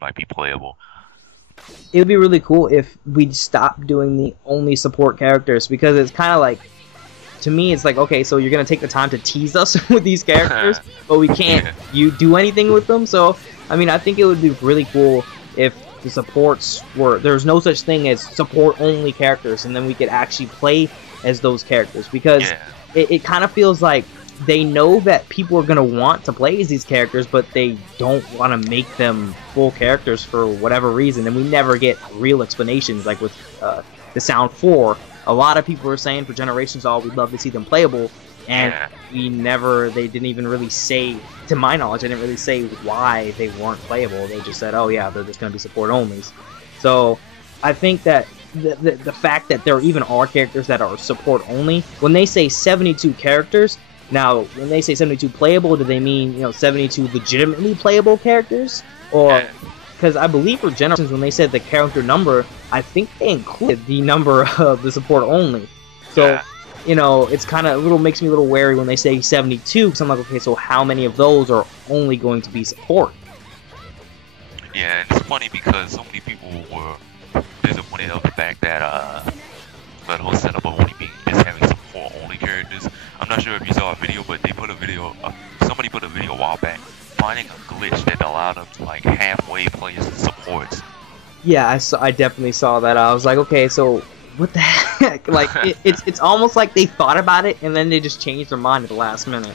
might be playable. It would be really cool if we stopped doing the only support characters, because it's kind of like, to me, it's like, okay, so you're gonna take the time to tease us with these characters, but we can't you do anything with them. So, I mean, I think it would be really cool if the supports were, there's no such thing as support only characters, and then we could actually play as those characters, because it kind of feels like they know that people are going to want to play as these characters, but they don't want to make them full characters for whatever reason, and we never get real explanations. Like with the Sound 4, a lot of people were saying for Generations All, we'd love to see them playable, and they didn't even really say, to my knowledge, they didn't really say why they weren't playable. They just said, oh yeah, they're just going to be support onlys. So I think that the fact that there even are characters that are support only, when they say 72 characters, now, when they say 72 playable, do they mean, 72 legitimately playable characters? Or, because I believe for Generations, when they said the character number, I think they included the number of the support only. So, it's kind of makes me a little wary when they say 72, because I'm like, okay, so how many of those are only going to be support? Yeah, and it's funny because so many people were disappointed of the fact that that whole setup of only being just having support only characters. I'm not sure if you saw a video, but they put a video, somebody put a video a while back, finding a glitch that allowed them to like halfway play as supports. Yeah, I definitely saw that. I was like, okay, so what the heck? Like, it's almost like they thought about it and then they just changed their mind at the last minute.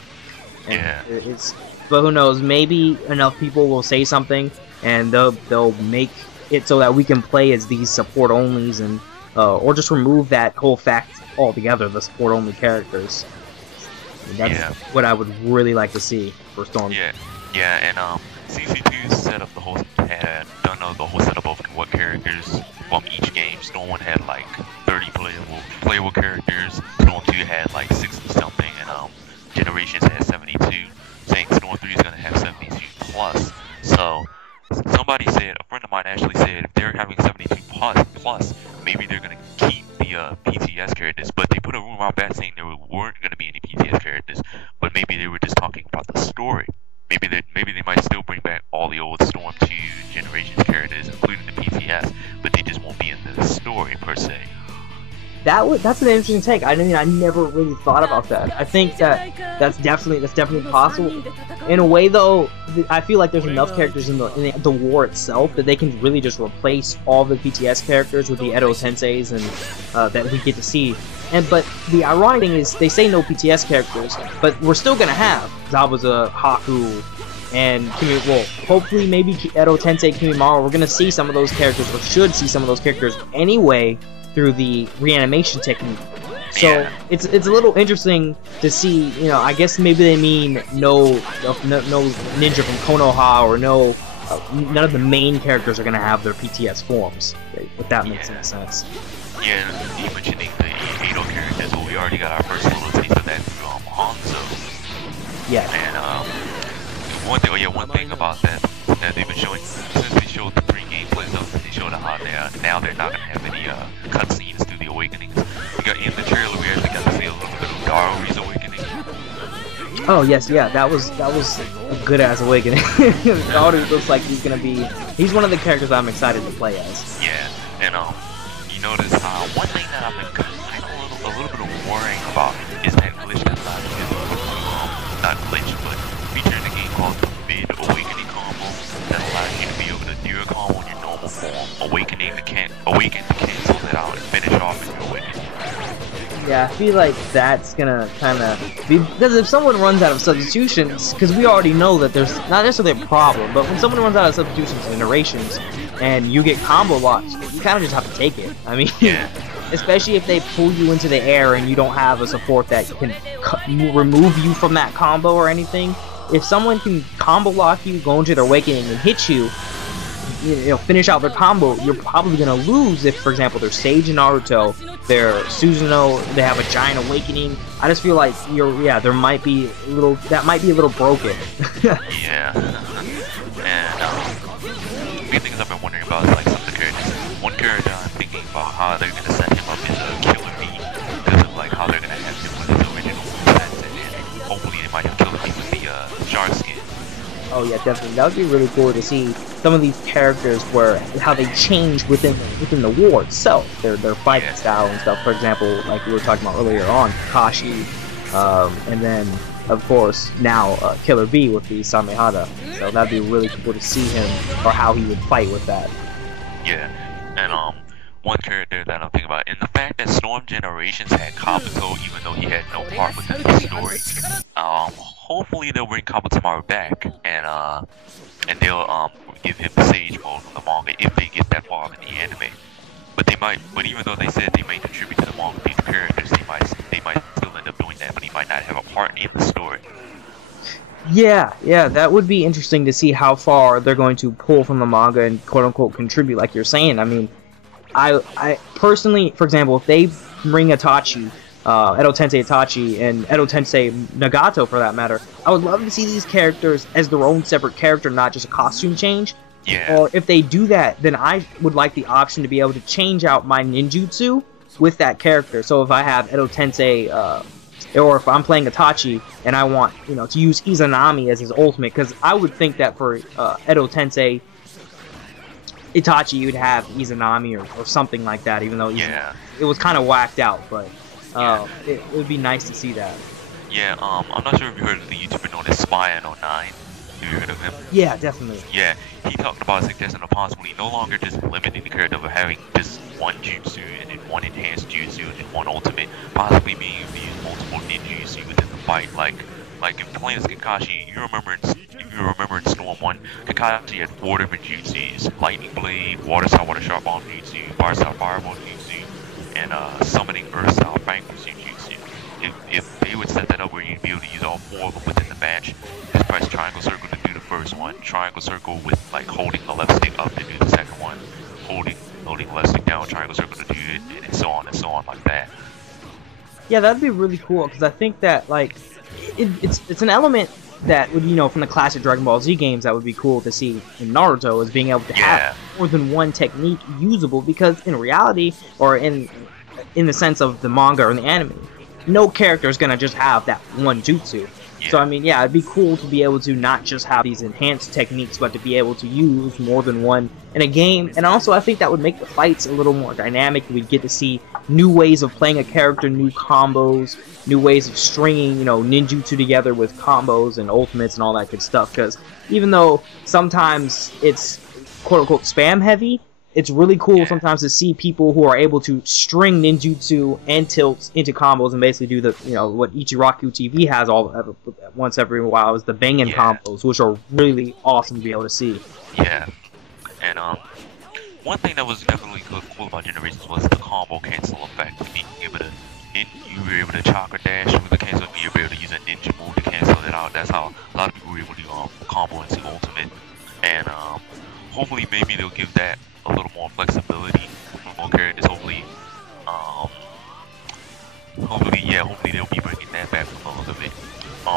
And but who knows? Maybe enough people will say something and they'll make it so that we can play as these support onlys, and or just remove that whole fact altogether, the support only characters. And that's what I would really like to see for Storm. Yeah, and CC2 set up the whole had done the whole setup of what characters from each game. Storm 1 had like 30 playable characters. Storm 2 had like 60 something, and Generations had 72. Saying Storm 3 is gonna have 72 plus. So somebody said, a friend of mine actually said, if they're having 72 plus, maybe they're gonna keep the PTS characters, but they put a rumor out back saying there weren't gonna be any PTS characters, but maybe they were just talking about the story. Maybe they might still bring back all the old Storm 2 Generations characters, including the PTS, but they just won't be in the story per se. That's an interesting take. I never really thought about that. I think that's definitely possible. In a way, though, I feel like there's enough characters in the war itself that they can really just replace all the PTS characters with the Edo Tenseis and that we get to see. But the ironic thing is, they say no PTS characters, but we're still gonna have Zabuza, Haku, and hopefully maybe Edo Tensei Kimimaro. We're gonna see some of those characters, or should see some of those characters anyway, through the reanimation technique. So it's a little interesting to see, I guess maybe they mean no ninja from Konoha, or none of the main characters are going to have their PTS forms, if that makes any sense. Yeah, you mentioning the Edo characters, well, we already got our first little taste of that from Hanzo. Yeah. And one thing about that they've been showing, since they showed the 3 gameplays of it, they showed how now they're not gonna have any cutscenes through the awakenings. We got in the trailer, we actually got to see a little bit of Daru's awakening. Oh yes, yeah, that was a good ass awakening. Daru looks like he's one of the characters I'm excited to play as. Yeah, and you notice one thing that I've been kind of a little bit of worrying about is that glitch that allows you to not glitch, but feature in the game called the mid awakening combo that allows you to be able to do a combo in your normal form, awaken to cancel that out and finish off in your awakening. Yeah, I feel like that's gonna kinda be, because if someone runs out of substitutions, because we already know that there's not necessarily a problem, but when someone runs out of substitutions and iterations and you get combo locked, you kinda just have to take it. I mean, especially if they pull you into the air and you don't have a support that can remove you from that combo or anything. If someone can combo lock you, go into their awakening and hit you, finish out their combo, you're probably gonna lose if, for example, there's Sage and Naruto, their Susano'o, they have a giant awakening. I just feel like that might be a little broken. Yeah. And few things I've been wondering about is like some of the characters. One character I'm thinking about how they're gonna set him up is a Killer Bee, because of like how they're gonna have him with his original moveset, and hopefully they might have Killer Bee with the shark skin. Oh yeah, definitely. That would be really cool to see. some of these characters where how they change within the war itself, their fighting style and stuff. For example, like we were talking about earlier on, Kakashi, and then of course now Killer B with the Samehada. So that'd be really cool to see him or how he would fight with that. Yeah, and one character that I'm thinking about, and the fact that Storm Generations had Kabuto, even though he had no part within the story. Hopefully they'll bring Kabutomaru back, and they'll give him the Sage Mode from the manga if they get that far in the anime. But they might. But even though they said they may contribute to the manga, these characters they might still end up doing that, but he might not have a part in the story. Yeah, that would be interesting to see how far they're going to pull from the manga and quote unquote contribute, like you're saying. I mean, I personally, for example, if they bring Itachi, Edo Tensei Itachi, and Edo Tensei Nagato for that matter, I would love to see these characters as their own separate character, not just a costume change. Yeah. Or if they do that, then I would like the option to be able to change out my ninjutsu with that character. So if I have Edo Tensei, or if I'm playing Itachi and I want, to use Izanami as his ultimate, because I would think that for Edo Tensei Itachi, you'd have Izanami or something like that, even though it was kind of whacked out, but it would be nice to see that. Yeah, I'm not sure if you heard of the YouTuber known as Spy09. Have you heard of him? Yeah, definitely. Yeah, he talked about suggesting possibly no longer just limiting the character of having just one jutsu and then one enhanced jutsu and then one ultimate, possibly being able to use multiple ninjutsu within the fight. Like in playing as Kakashi, if you remember in Storm 1, Kakashi had 4 different jutsus: Lightning Blade, Water Style Water Sharp Bomb Jutsu, Fire Style Fireball Jutsu, and Summoning Earth Style Bankruptcy Jutsu. If they would set that up where you'd be able to use all 4 of them within the match, just press triangle circle to do the first one, triangle circle with like holding the left stick up to do the second one, holding left stick down, triangle circle to do it, and so on like that. Yeah, that'd be really cool, because I think that like it's an element that would, from the classic Dragon Ball Z games, that would be cool to see in Naruto, is being able to have more than one technique usable, because in reality, or in the sense of the manga or the anime, no character is gonna just have that one jutsu. So I mean, it'd be cool to be able to not just have these enhanced techniques, but to be able to use more than one in a game. And also, I think that would make the fights a little more dynamic. We'd get to see new ways of playing a character, new combos, new ways of stringing, ninjutsu together with combos and ultimates and all that good stuff. Because even though sometimes it's quote-unquote spam heavy, it's really cool sometimes to see people who are able to string ninjutsu and tilts into combos and basically do the, what Ichiraku TV has once every while, is the banging combos, which are really awesome to be able to see. Yeah, and one thing that was definitely cool about Generations was the combo cancel effect. You were able to chakra dash with the cancel, and you were able to use a ninja move to cancel it out. That's how a lot of people were able to combo into Ultimate, and hopefully maybe they'll give that a little more flexibility for more characters. Hopefully they'll be bringing that back from the Ultimate.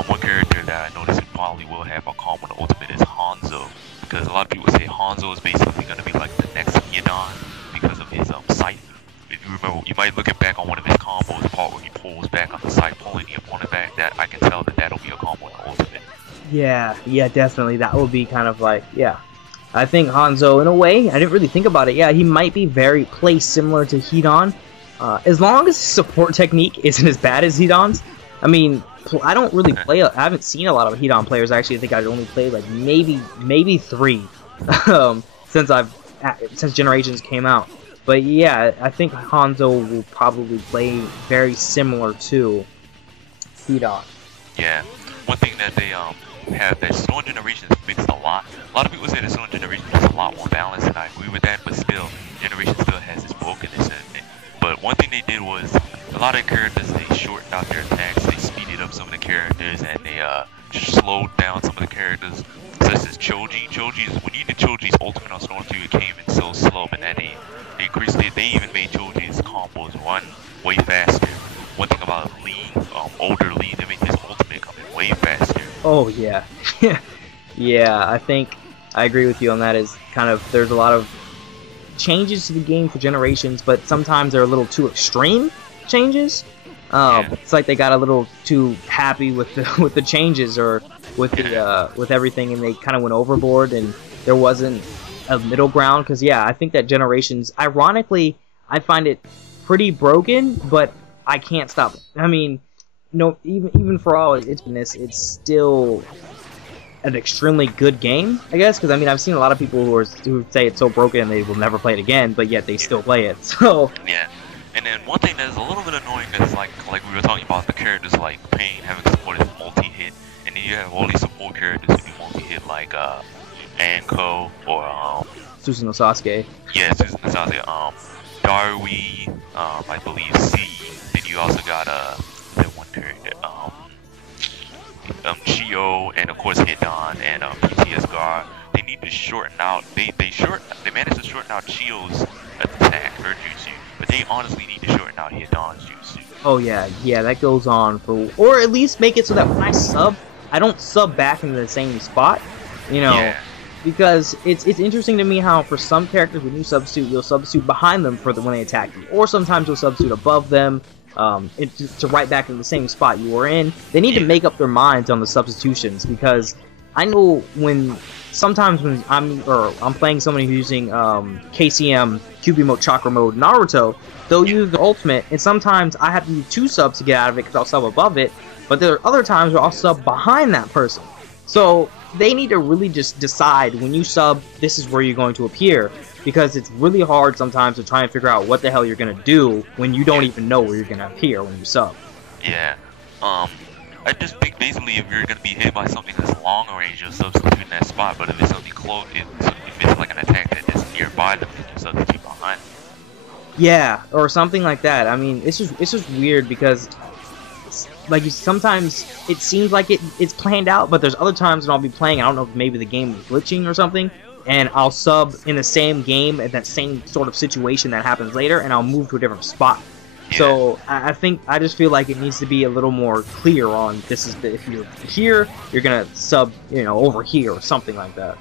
One character that I noticed probably will have a combo with Ultimate is Hanzo, because a lot of people say Hanzo is basically going to be like the next Hidan because of his sight. If you remember, you might look back on one of his combos, the part where he pulls back on the side, pulling the opponent back. That I can tell that'll be a combo with Ultimate. Yeah, definitely. That will be kind of like, I think Hanzo, in a way, I didn't really think about it. Yeah, he might be placed similar to Hidan, as long as support technique isn't as bad as Hidan's. I mean, I don't really play. I haven't seen a lot of Hidan players. Actually, I think I've only played like maybe 3 since Generations came out. But yeah, I think Hanzo will probably play very similar to Hidan. Yeah, one thing that they have that Storm Generations fixed a lot. A lot of people say that Storm Generations is a lot more balanced, and I agree with that. But still, Generation still has its brokenness in it. But one thing they did was a lot of characters, they shortened out their attacks, they speeded up some of the characters, and they slowed down some of the characters. Such as Choji. When you did Choji's ultimate on Storm 2, it came in so slow, but then they increased it. They even made Choji's combos run way faster. One thing about Lee, older Lee, they made his ultimate come in way faster. Oh yeah, yeah. I think I agree with you on that. Is kind of, there's a lot of changes to the game for Generations, but sometimes they're a little too extreme changes. It's like they got a little too happy with the changes or with the with everything, and they kind of went overboard. And there wasn't a middle ground. Because yeah, I think that Generations, ironically, I find it pretty broken, but I can't stop it. I mean, no, even for all its goodness, it's still an extremely good game, I guess, because I mean I've seen a lot of people who say it's so broken and they will never play it again, but yet they still play it. So yeah, and then one thing that's a little bit annoying is like we were talking about the characters like Pain having support as multi-hit, and then you have all these support characters who do multi-hit like Anko or Susano'o Sasuke. Yeah, Susano'o Sasuke, Darui, I believe C. Then you also got that one character Chio, and of course Hidan and PTS Guard. They need to shorten out. They managed to shorten out Chio's attack, her jutsu, but they honestly need to shorten out Hidan's jutsu. Oh yeah, that goes on for, or at least make it so that when I sub, I don't sub back into the same spot, you know. Yeah. Because it's interesting to me how for some characters when you substitute, you'll substitute behind them for when they attack you, or sometimes you'll substitute above them. To right back in the same spot you were in. They need to make up their minds on the substitutions, because I know sometimes when I'm playing somebody who's using KCM QB mode chakra mode Naruto, they'll use the ultimate, and sometimes I have to use 2 subs to get out of it because I'll sub above it, but there are other times where I'll sub behind that person. So they need to really just decide, when you sub, this is where you're going to appear, because it's really hard sometimes to try and figure out what the hell you're going to do when you don't even know where you're going to appear when you sub. Yeah. I just think basically if you're going to be hit by something that's long range, you'll substitute in that spot, but if it's something close, if it's like an attack that is nearby them, then you substitute behind them. Yeah, or something like that. I mean, it's just weird, because like sometimes it seems like it's planned out, but there's other times when I'll be playing, I don't know if maybe the game is glitching or something, and I'll sub in the same game at that same sort of situation that happens later, and I'll move to a different spot. Yeah. So I just feel like it needs to be a little more clear on if you're here, you're gonna sub, over here or something like that.